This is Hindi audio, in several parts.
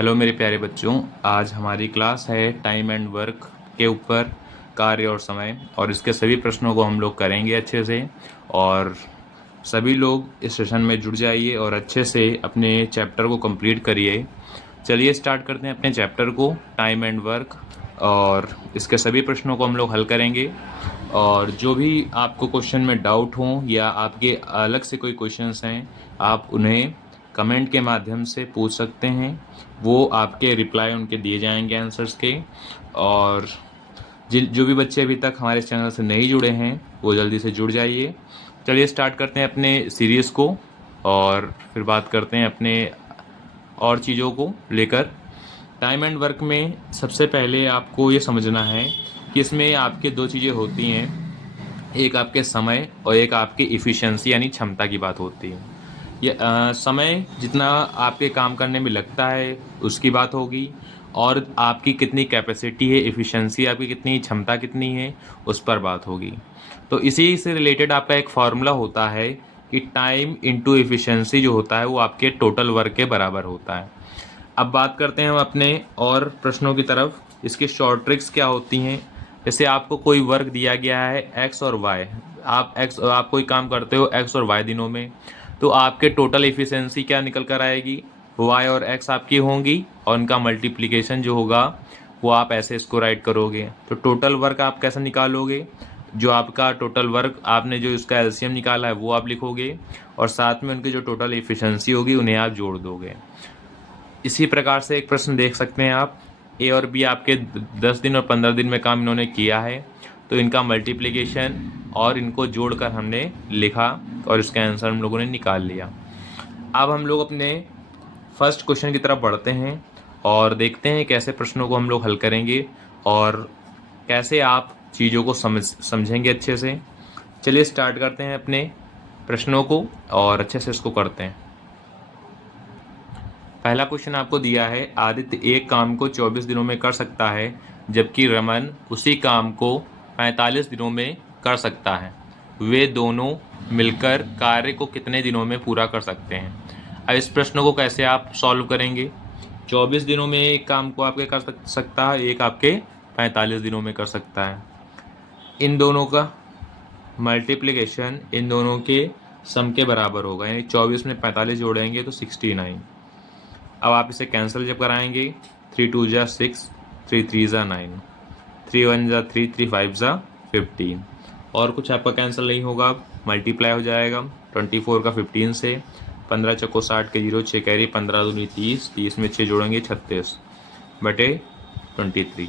हेलो मेरे प्यारे बच्चों। आज हमारी क्लास है टाइम एंड वर्क के ऊपर, कार्य और समय, और इसके सभी प्रश्नों को हम लोग करेंगे अच्छे से। और सभी लोग इस सेशन में जुड़ जाइए और अच्छे से अपने चैप्टर को कंप्लीट करिए। चलिए स्टार्ट करते हैं अपने चैप्टर को, टाइम एंड वर्क। और इसके सभी प्रश्नों को हम लोग हल करेंगे। और जो भी आपको क्वेश्चन में डाउट हो या आपके अलग से कोई क्वेश्चंस हैं, आप उन्हें कमेंट के माध्यम से पूछ सकते हैं। वो आपके रिप्लाई उनके दिए जाएंगे आंसर्स के। और जो भी बच्चे अभी तक हमारे चैनल से नहीं जुड़े हैं वो जल्दी से जुड़ जाइए। चलिए स्टार्ट करते हैं अपने सीरीज़ को और फिर बात करते हैं अपने और चीज़ों को लेकर। टाइम एंड वर्क में सबसे पहले आपको ये समझना है कि इसमें आपके दो चीज़ें होती हैं, एक आपके समय और एक आपकी इफ़िशियंसी यानी क्षमता की बात होती है। ये समय जितना आपके काम करने में लगता है उसकी बात होगी, और आपकी कितनी कैपेसिटी है, इफ़िशियंसी आपकी कितनी, क्षमता कितनी है, उस पर बात होगी। तो इसी से रिलेटेड आपका एक फार्मूला होता है कि टाइम इंटू इफ़िशियंसी जो होता है वो आपके टोटल वर्क के बराबर होता है। अब बात करते हैं हम अपने और प्रश्नों की तरफ। इसकी शॉर्ट ट्रिक्स क्या होती हैं? जैसे आपको कोई वर्क दिया गया है एक्स और वाई, आप कोई काम करते हो एक्स और वाई दिनों में, तो आपके टोटल एफिशिएंसी क्या निकल कर आएगी? वाई और एक्स आपकी होंगी और उनका मल्टीप्लिकेशन जो होगा वो आप ऐसे इसको राइट करोगे। तो टोटल वर्क आप कैसे निकालोगे? जो आपका टोटल वर्क आपने जो इसका एलसीएम निकाला है वो आप लिखोगे, और साथ में उनकी जो टोटल एफिशिएंसी होगी उन्हें आप जोड़ दोगे। इसी प्रकार से एक प्रश्न देख सकते हैं आप, ए और बी आपके 10 दिन और 15 दिन में काम इन्होंने किया है, तो इनका मल्टीप्लिकेशन और इनको जोड़कर हमने लिखा और इसका आंसर हम लोगों ने निकाल लिया। अब हम लोग अपने फर्स्ट क्वेश्चन की तरफ बढ़ते हैं और देखते हैं कैसे प्रश्नों को हम लोग हल करेंगे और कैसे आप चीज़ों को समझेंगे अच्छे से। चलिए स्टार्ट करते हैं अपने प्रश्नों को और अच्छे से इसको करते हैं। पहला क्वेश्चन आपको दिया है, आदित्य एक काम को 24 दिनों में कर सकता है जबकि रमन उसी काम को 45 दिनों में कर सकता है। वे दोनों मिलकर कार्य को कितने दिनों में पूरा कर सकते हैं? अब इस प्रश्न को कैसे आप सॉल्व करेंगे? 24 दिनों में एक काम को आपके कर सकता है, एक आपके 45 दिनों में कर सकता है। इन दोनों का मल्टीप्लिकेशन इन दोनों के सम के बराबर होगा, यानी 24 में 45 जोड़ेंगे तो 69। अब आप इसे कैंसिल जब कराएंगे, 3 2 जा 6, 3 3 जा 9, 3 1 जा 3, 3 5 जा 15, और कुछ आपका कैंसिल नहीं होगा, मल्टीप्लाई हो जाएगा 24 का 15 से, 15 चौको 60 के 0, 6 कैरी, 15 दूनी 30, 30 में 6 जोड़ेंगे 36 बटे 23।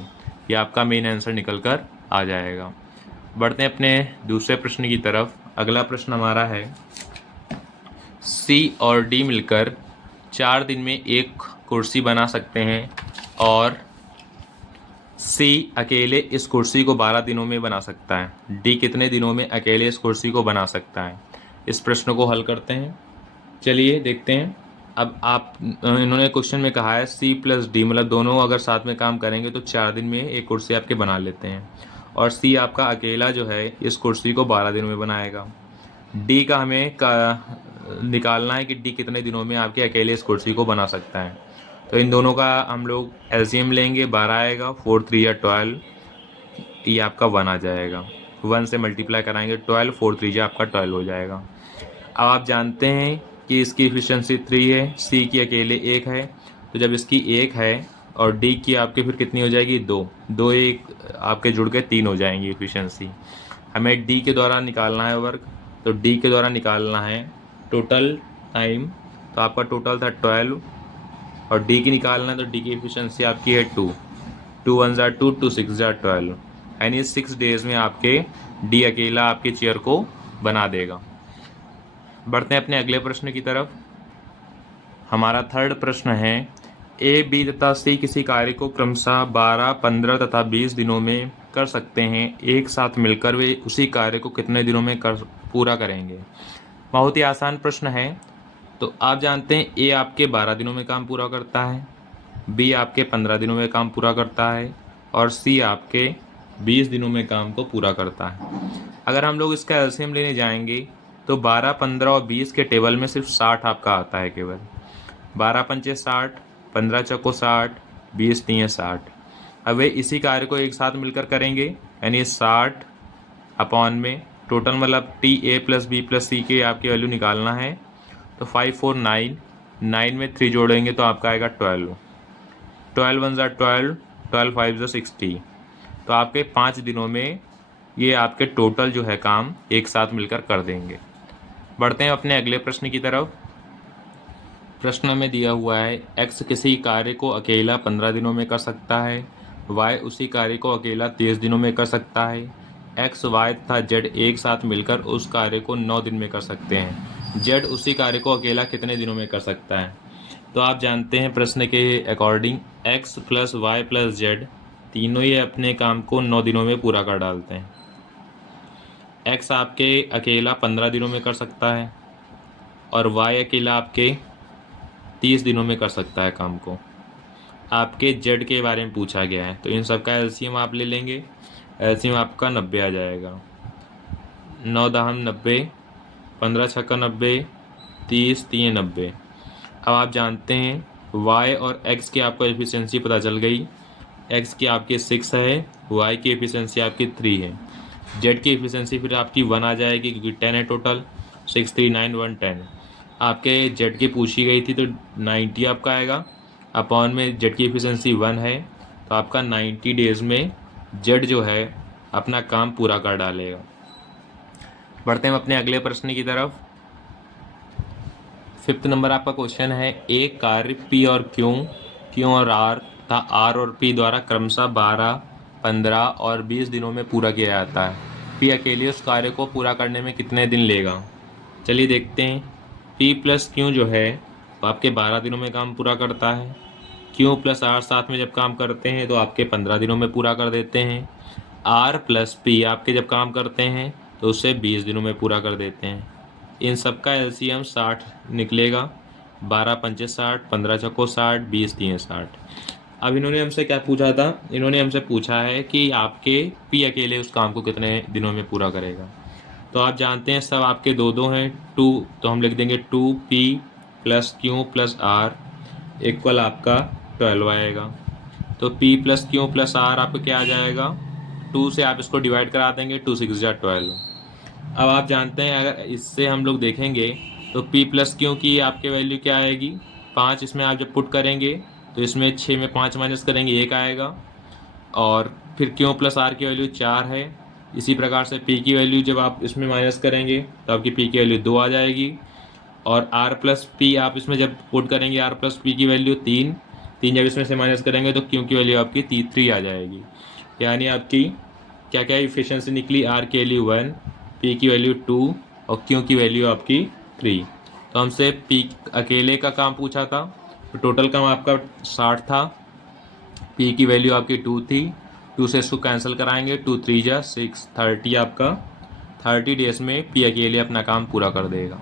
ये आपका मेन आंसर निकल कर आ जाएगा। बढ़ते हैं अपने दूसरे प्रश्न की तरफ। अगला प्रश्न हमारा है, सी और डी मिलकर 4 दिन में एक कुर्सी बना सकते हैं और सी अकेले इस कुर्सी को 12 दिनों में बना सकता है। डी कितने दिनों में अकेले इस कुर्सी को बना सकता है? इस प्रश्न को हल करते हैं। चलिए देखते हैं। अब आप इन्होंने क्वेश्चन में कहा है सी प्लस डी, मतलब दोनों अगर साथ में काम करेंगे तो 4 दिन में एक कुर्सी आपके बना लेते हैं, और सी आपका अकेला जो है इस कुर्सी को 12 दिनों में बनाएगा। डी का हमें निकालना है कि डी कितने दिनों में आपके अकेले इस कुर्सी को बना सकता है। तो इन दोनों का हम लोग एलसीएम लेंगे, 12 आएगा, 4 3 या 12, ये आपका 1 आ जाएगा। 1 से मल्टीप्लाई कराएंगे 12, 4 3 या आपका 12 हो जाएगा। अब आप जानते हैं कि इसकी इफिशियंसी 3 है, सी की अकेले 1 है, तो जब इसकी 1 है और डी की आपके फिर कितनी हो जाएगी? 2 2 1 आपके जुड़ के 3 हो जाएंगी इफिशियंसी। हमें डी के द्वारा निकालना है वर्क, तो डी के द्वारा निकालना है टोटल टाइम, तो आपका टोटल था 12, और डी की निकालना है तो डी की एफिशिएंसी आपकी है 2, 2 1 ज़ा 2, 2 6 ज़ा 12, यानी 6 डेज़ में आपके डी अकेला आपके चेयर को बना देगा। बढ़ते हैं अपने अगले प्रश्न की तरफ। हमारा थर्ड प्रश्न है, ए बी तथा सी किसी कार्य को क्रमशः 12 15 तथा 20 दिनों में कर सकते हैं। एक साथ मिलकर वे उसी कार्य को कितने दिनों में पूरा करेंगे? बहुत ही आसान प्रश्न है। तो आप जानते हैं ए आपके 12 दिनों में काम पूरा करता है, बी आपके 15 दिनों में काम पूरा करता है, और सी आपके 20 दिनों में काम को पूरा करता है। अगर हम लोग इसका एलसीएम लेने जाएंगे तो 12 15 और 20 के टेबल में सिर्फ 60 आपका आता है केवल। 12 पंचे 60, 15 चौको 60, 20 3 60। अब वे इसी कार्य को एक साथ मिलकर करेंगे, यानी 60 अपॉन में टोटल मतलब T A plus B plus C के आपकी वैल्यू निकालना है। तो 5 4 9, 9 में 3 जोड़ेंगे तो आपका आएगा 12, 12 1 12, 12 5 60। तो आपके 5 दिनों में ये आपके टोटल जो है काम एक साथ मिलकर कर देंगे। बढ़ते हैं अपने अगले प्रश्न की तरफ। प्रश्न में दिया हुआ है x किसी कार्य को अकेला 15 दिनों में कर सकता है, y उसी कार्य को अकेला 30 दिनों में कर सकता है, x y तथा z एक साथ मिलकर उस कार्य को 9 दिन में कर सकते हैं, z उसी कार्य को अकेला कितने दिनों में कर सकता है। तो आप जानते हैं प्रश्न के according x plus Y plus Z तीनों ही अपने काम को 9 दिनों में पूरा कर डालते हैं। x आपके अकेला 15 दिनों में कर सकता है और y अकेला आपके 30 दिनों में कर सकता है काम को। आपके जेड के बारे में पूछा गया है, तो इन सब का एलसीएम आप ले लेंगे। एलसीएम आपका 90 आ जाएगा। 9 दहम 90, 15 छक्का 90, 30 3 90। अब आप जानते हैं y और x की आपको एफिशिएंसी पता चल गई। x की आपकी 6 है, y की एफिशिएंसी आपकी 3 है, z की एफिशिएंसी फिर आपकी 1 आ जाएगी क्योंकि 10 है टोटल। 6 3 9 1 10। आपके जेड की पूछी गई थी तो 90 आपका आएगा, अपॉन में जेड की एफिशिएंसी 1 है, तो आपका 90 डेज़ में जेड जो है अपना काम पूरा कर डालेगा। बढ़ते हैं अपने अगले प्रश्न की तरफ। 5th नंबर आपका क्वेश्चन है एक कार्य P और Q और R तथा R और P द्वारा क्रमशः 12, 15 और 20 दिनों में पूरा किया जाता है। P अकेले उस कार्य को पूरा करने में कितने दिन लेगा। चलिए देखते हैं। P प्लस Q जो है वो आपके 12 दिनों में काम पूरा करता है। Q प्लस R साथ में जब काम करते हैं तो आपके 15 दिनों में पूरा कर देते हैं। R प्लस P आपके जब काम करते हैं तो उसे 20 दिनों में पूरा कर देते हैं। इन सब का एलसीएम 60 निकलेगा। 12 पंचे 60, 15 चौको 60, 20 3 60। अब इन्होंने हमसे क्या पूछा था, इन्होंने हमसे पूछा है कि आपके P अकेले उस काम को कितने दिनों में पूरा करेगा। तो आप जानते हैं सब आपके दो दो हैं, 2, तो हम लिख देंगे 2P plus Q plus R equal आपका 12 आएगा। तो P plus Q plus R आपका क्या आ जाएगा, 2 से आप इसको डिवाइड करा देंगे, 2 6 12। अब आप जानते हैं अगर इससे हम लोग देखेंगे तो P प्लस Q की आपके वैल्यू क्या आएगी, 5। इसमें आप जब पुट करेंगे तो इसमें 6 में 5 माइनस करेंगे 1 आएगा, और फिर Q प्लस R की वैल्यू 4 है। इसी प्रकार से P की वैल्यू जब आप इसमें माइनस करेंगे तो आपकी P की वैल्यू 2 आ जाएगी, और R प्लस P आप इसमें जब पुट करेंगे R प्लस P की वैल्यू 3 जब इसमें से माइनस करेंगे तो Q की वैल्यू आपकी 3 आ जाएगी। यानी आपकी क्या क्या इफिशिएंसी निकली, R की वैल्यू 1, P की वैल्यू 2 और Q की वैल्यू आपकी 3। तो हमसे P अकेले का काम पूछा था, तो टोटल काम आपका 60 था। P की वैल्यू आपकी 2 थी, 2 से इसको कैंसिल कराएंगे, 2 3 जा 6, 30 आपका 30 डेज में P अकेले अपना काम पूरा कर देगा।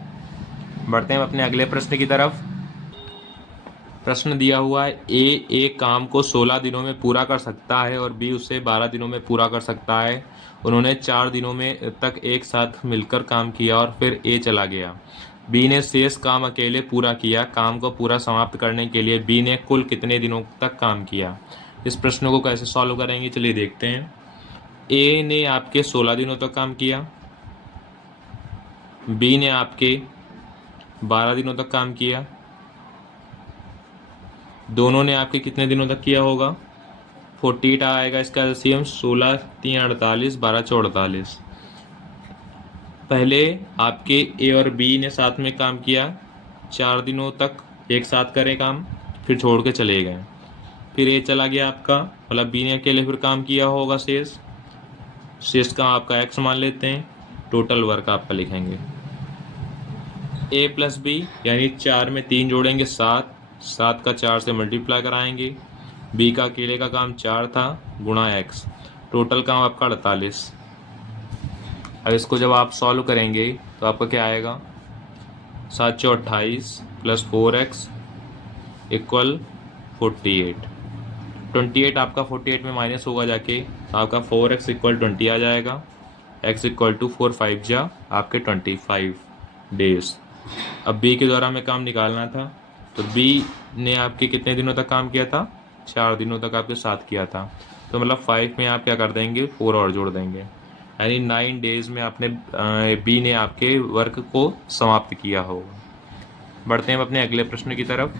बढ़ते हैं अपने अगले प्रश्न की तरफ। प्रश्न दिया हुआ है A एक काम को 16 दिनों में पूरा कर सकता है और B उसे 12 दिनों में पूरा कर सकता है। उन्होंने 4 दिनों में तक एक साथ मिलकर काम किया और फिर A चला गया। B ने शेष काम अकेले पूरा किया। काम को पूरा समाप्त करने के लिए B ने कुल कितने दिनों तक काम किया। इस प्रश्न को कैसे सॉल्व करेंगे, चलिए देखते हैं। A ने आपके 16 दिनों तक काम किया, B ने आपके 12 दिनों तक काम किया। दोनों ने आपके कितने दिनों तक किया होगा, 48 आएगा इसका एलसीएम। 16 3 48, 12 4 48। पहले आपके A और B ने साथ में काम किया, 4 दिनों तक एक साथ करें काम, फिर छोड़ के चले गए। फिर A चला गया आपका, मतलब B ने अकेले फिर काम किया होगा शेष का आपका X मान लेते हैं। टोटल वर्क आपका लिखेंगे A प्लस B, यानी 4 में 3 जोड़ेंगे 7, 7 का 4 से मल्टीप्लाई कराएंगे। B का अकेले का काम 4 था गुणा X, टोटल काम आपका 48। अब इसको जब आप सॉल्व करेंगे तो आपका क्या आएगा, 7 4 28 प्लस 4X इक्वल 48। 28 आपका 48 में माइनस होगा जाके, तो आपका 4X इक्वल 20 आ जाएगा। X इक्वल टू 4 5 जा आपके 25 डेज। अब B के द्वारा हमें काम निकालना था, तो बी ने आपके कितने दिनों तक काम किया था, 4 दिनों तक आपके साथ किया था। तो मतलब 5 में आप क्या कर देंगे, 4 और जोड़ देंगे, यानी 9 डेज़ में आपने बी ने आपके वर्क को समाप्त किया होगा। बढ़ते हैं अपने अगले प्रश्न की तरफ।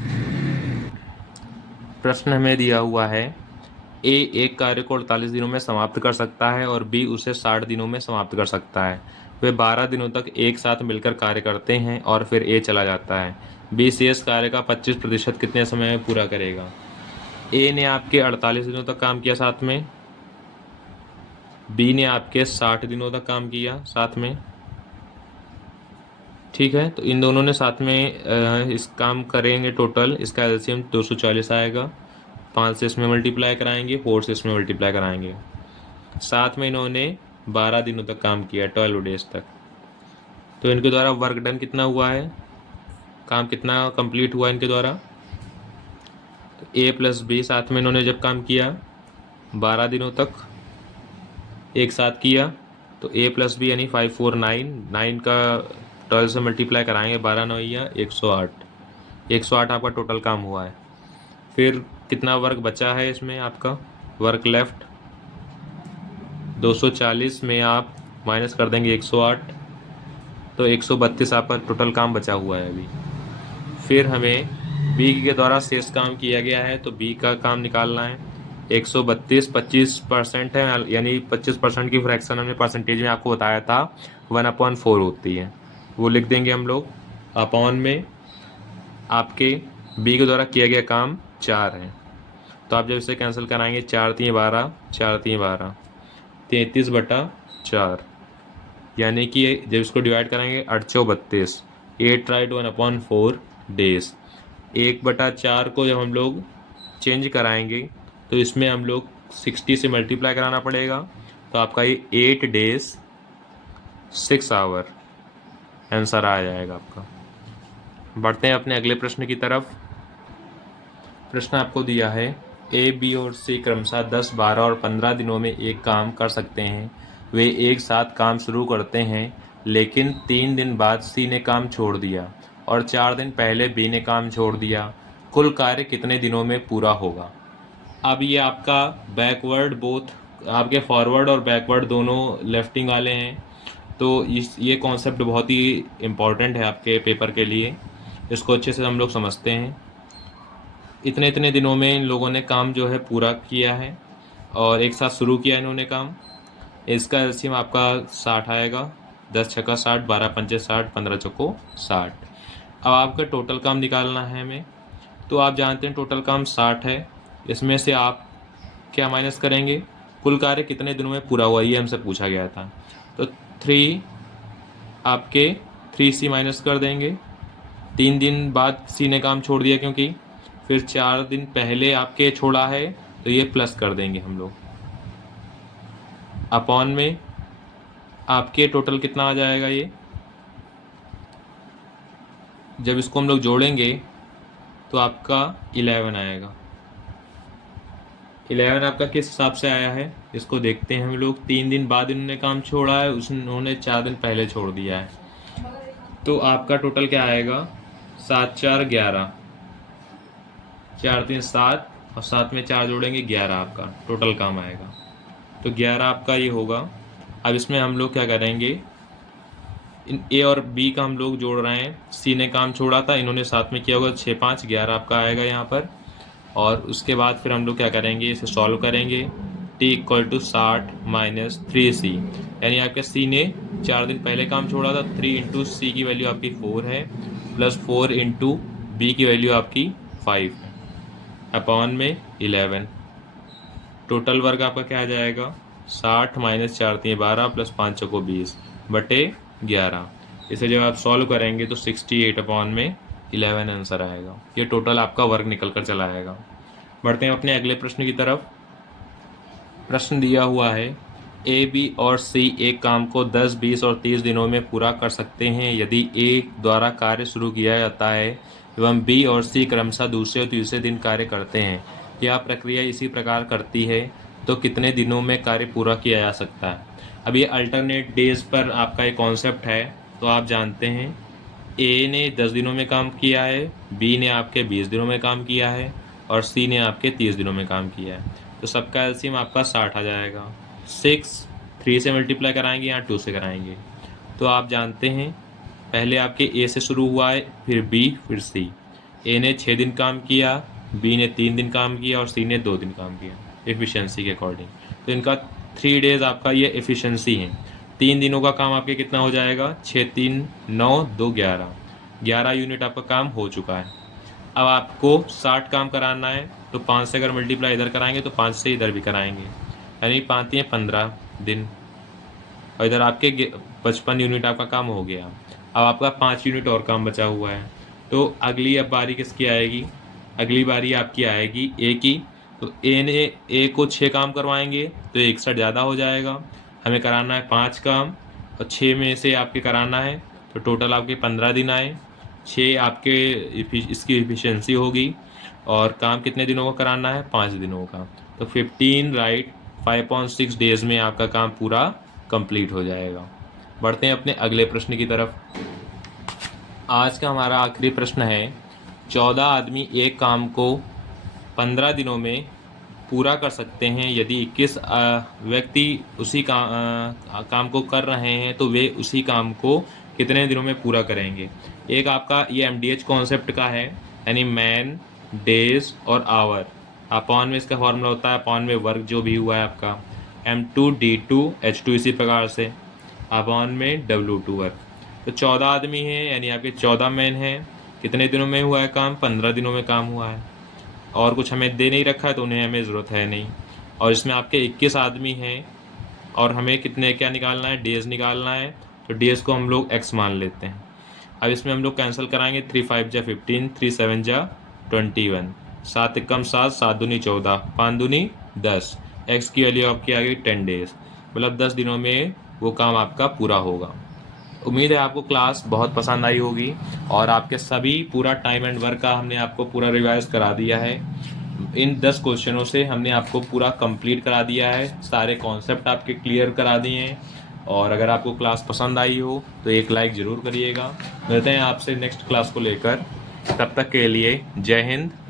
प्रश्न हमें दिया हुआ है, ए एक कार्य को 48 दिनों में समाप्त कर सकता है और बी उसे 60 दिनों में समाप्त कर सकता है। वे 12 दिनों तक एक साथ मिलकर कार्य करते हैं और फिर ए चला जाता है। बी शेष कार्य का 25% कितने समय में पूरा करेगा। ए ने आपके 48 दिनों तक काम किया साथ में, बी ने आपके 60 दिनों तक काम किया साथ में, ठीक है। तो इन दोनों ने साथ में इस काम करेंगे, टोटल इसका एलसीएम 240 आएगा। 5 से इसमें मल्टीप्लाई कराएंगे, 4 से इसमें मल्टीप्लाई कराएंगे। साथ में इन्होंने 12 दिनों तक काम किया, 12 डेज तक। तो इनके द्वारा वर्क डन कितना हुआ है, काम कितना कंप्लीट हुआ इनके द्वारा। तो ए प्लस बी साथ में इन्होंने जब काम किया 12 दिनों तक एक साथ किया, तो ए प्लस बी यानी 5 4 9, 9 का 12 से मल्टीप्लाई कराएंगे, 12 9 या 108, 108 आपका टोटल काम हुआ है। फिर कितना वर्क बचा है इसमें आपका, वर्क लेफ्ट 240 में आप माइनस कर देंगे 108, तो 132 आपका टोटल काम बचा हुआ है अभी। फिर हमें बी के द्वारा शेष काम किया गया है, तो बी का काम निकालना है। 132 25% है, यानी 25% की फ्रैक्शन हमने परसेंटेज में आपको बताया था 1/4 होती है, वो लिख देंगे हम लोग। अपॉन में आपके बी के द्वारा किया गया काम 4 है, तो आप जब इसे कैंसिल कराएंगे 4 3 12, 4 3 12, 33/4, यानी कि जब इसको डिवाइड कराएंगे 8 4 32, 8 राइट 1/4 डेज। 1/4 को जब हम लोग चेंज कराएंगे तो इसमें हम लोग 60 से मल्टीप्लाई कराना पड़ेगा, तो आपका ये 8 डेज 6 आवर आंसर आ जाएगा आपका। बढ़ते हैं अपने अगले प्रश्न की तरफ। प्रश्न आपको दिया है, ए बी और सी क्रमशः 10 12 और 15 दिनों में एक काम कर सकते हैं। वे एक साथ काम शुरू करते हैं, लेकिन 3 दिन बाद सी ने काम छोड़ दिया और 4 दिन पहले बी ने काम छोड़ दिया। कुल कार्य कितने दिनों में पूरा होगा। अब ये आपका बैकवर्ड बोथ, आपके फॉरवर्ड और बैकवर्ड दोनों लेफ्टिंग वाले हैं, तो ये कॉन्सेप्ट बहुत ही इम्पॉर्टेंट है आपके पेपर के लिए, इसको अच्छे से हम लोग समझते हैं। इतने इतने दिनों में इन लोगों ने काम जो है पूरा किया है और एक साथ शुरू किया इन्होंने काम। इसका एलसीएम आपका 60 आएगा, 10 छक्का 60, 12 पंचे 60, 15 चौको 60। अब आपका टोटल काम निकालना है हमें, तो आप जानते हैं टोटल काम 60 है, इसमें से आप क्या माइनस करेंगे, कुल कार्य कितने दिनों में पूरा हुआ ये हमसे पूछा गया था। तो 3 आपके 3C माइनस कर देंगे, 3 दिन बाद सी ने काम छोड़ दिया क्योंकि, फिर 4 दिन पहले आपके छोड़ा है, तो ये प्लस कर देंगे हम लोग। अपॉन में आपके टोटल कितना आ जाएगा, ये जब इसको हम लोग जोड़ेंगे तो आपका 11 आएगा। 11 आपका किस हिसाब से आया है इसको देखते हैं हम लोग। 3 दिन बाद इन्होंने काम छोड़ा है, उन्होंने 4 दिन पहले छोड़ दिया है, तो आपका टोटल क्या आएगा, 7 4 11, 4 3 7 और 7 में 4 जोड़ेंगे 11 आपका टोटल काम आएगा। तो 11 आपका ये होगा। अब इसमें हम लोग क्या करेंगे, इन ए और बी का हम लोग जोड़ रहे हैं, सी ने काम छोड़ा था, इन्होंने साथ में किया होगा, 6 5 11 आपका आएगा यहाँ पर। और उसके बाद फिर हम लोग क्या करेंगे, इसे सॉल्व करेंगे। t = 60 - 3c, यानी आपके सी ने 4 दिन पहले काम छोड़ा था, 3 इंटू सी की वैल्यू आपकी 4 है, प्लस 4 इंटू बी की वैल्यू आपकी 5 है, अपॉन में 11। टोटल वर्क आपका क्या आ जाएगा, 60 - 4 3 12 प्लस 5 चौको 20 बटे 11। इसे जब आप सॉल्व करेंगे तो 68 अपॉन में 11 आंसर आएगा। ये टोटल आपका वर्क निकल कर चला आएगा। बढ़ते हैं अपने अगले प्रश्न की तरफ। प्रश्न दिया हुआ है, ए बी और सी एक काम को 10 20 और 30 दिनों में पूरा कर सकते हैं यदि ए द्वारा कार्य शुरू किया जाता है एवं बी और सी क्रमशः दूसरे और तीसरे दिन कार्य करते हैं। यह प्रक्रिया इसी प्रकार करती है तो कितने दिनों में कार्य पूरा किया जा सकता है। अब ये अल्टरनेट डेज पर आपका एक कॉन्सेप्ट है, तो आप जानते हैं ए ने 10 दिनों में काम किया है, बी ने आपके 20 दिनों में काम किया है और सी ने आपके 30 दिनों में काम किया है। तो सबका एलसीएम आपका 60 आ जाएगा। 6 3 से मल्टीप्लाई कराएंगे या 2 से कराएंगे। तो आप जानते हैं पहले आपके ए से शुरू हुआ है, फिर बी, फिर सी। ए ने 6 दिन काम किया, बी ने 3 दिन काम किया और सी ने 2 दिन काम किया एफिशिएंसी के अकॉर्डिंग। तो इनका 3 डेज़ आपका ये एफिशिएंसी है। 3 दिनों का काम आपके कितना हो जाएगा? 6 3 9 2 11 यूनिट आपका काम हो चुका है। अब आपको 60 काम कराना है, तो 5 से अगर मल्टीप्लाई इधर कराएंगे तो 5 से इधर भी कराएंगे, यानी 5 या 15 दिन, और इधर आपके 55 यूनिट आपका काम हो गया। अब आपका 5 यूनिट और काम बचा हुआ है। तो अगली अब बारी किसकी आएगी? अगली बारी आपकी आएगी ए की। तो ए को 6 काम करवाएंगे तो 61 ज़्यादा हो जाएगा। हमें कराना है 5 काम और 6 में से आपके कराना है, तो टोटल आपके 15 दिन आए। 6 आपके इसकी एफिशिएंसी होगी और काम कितने दिनों का कराना है? 5 दिनों का। तो 15 राइट 5.6 डेज़ में आपका काम पूरा कंप्लीट हो जाएगा। बढ़ते हैं अपने अगले प्रश्न की तरफ। आज का हमारा आखिरी प्रश्न है, 14 आदमी एक काम को 15 दिनों में पूरा कर सकते हैं। यदि 21 व्यक्ति उसी काम को कर रहे हैं तो वे उसी काम को कितने दिनों में पूरा करेंगे? एक आपका ये MDH कॉन्सेप्ट का है, यानी मैन, डेज और आवर। अपॉन में इसका फॉर्मूला होता है, अपॉन में वर्क जो भी हुआ है आपका, M2D2H2 इसी प्रकार से, अपॉन में W2 वर्क। तो 14 आदमी हैं, यानी आपके 14 मैन हैं। कितने दिनों में हुआ है काम? 15 दिनों में काम हुआ है। और कुछ हमें दे नहीं रखा है तो उन्हें हमें ज़रूरत है नहीं। और इसमें आपके 21 आदमी हैं और हमें कितने क्या निकालना है? डेज़ निकालना है। तो डेज़ को हम लोग x मान लेते हैं। अब इसमें हम लोग कैंसिल कराएंगे, 3 5 जा 15, 3 7 जा 21, 7 एकम 7, 7 दूनी 14, 5 दूनी 10। x की वैल्यू आपकी आ गई 10 डेज़, मतलब 10 दिनों में वो काम आपका पूरा होगा। उम्मीद है आपको क्लास बहुत पसंद आई होगी और आपके सभी पूरा टाइम एंड वर्क का हमने आपको पूरा रिवाइज करा दिया है। इन 10 क्वेश्चनों से हमने आपको पूरा कंप्लीट करा दिया है, सारे कॉन्सेप्ट आपके क्लियर करा दिए हैं। और अगर आपको क्लास पसंद आई हो तो एक लाइक ज़रूर करिएगा। मिलते हैं आपसे नेक्स्ट क्लास को लेकर, तब तक के लिए जय हिंद,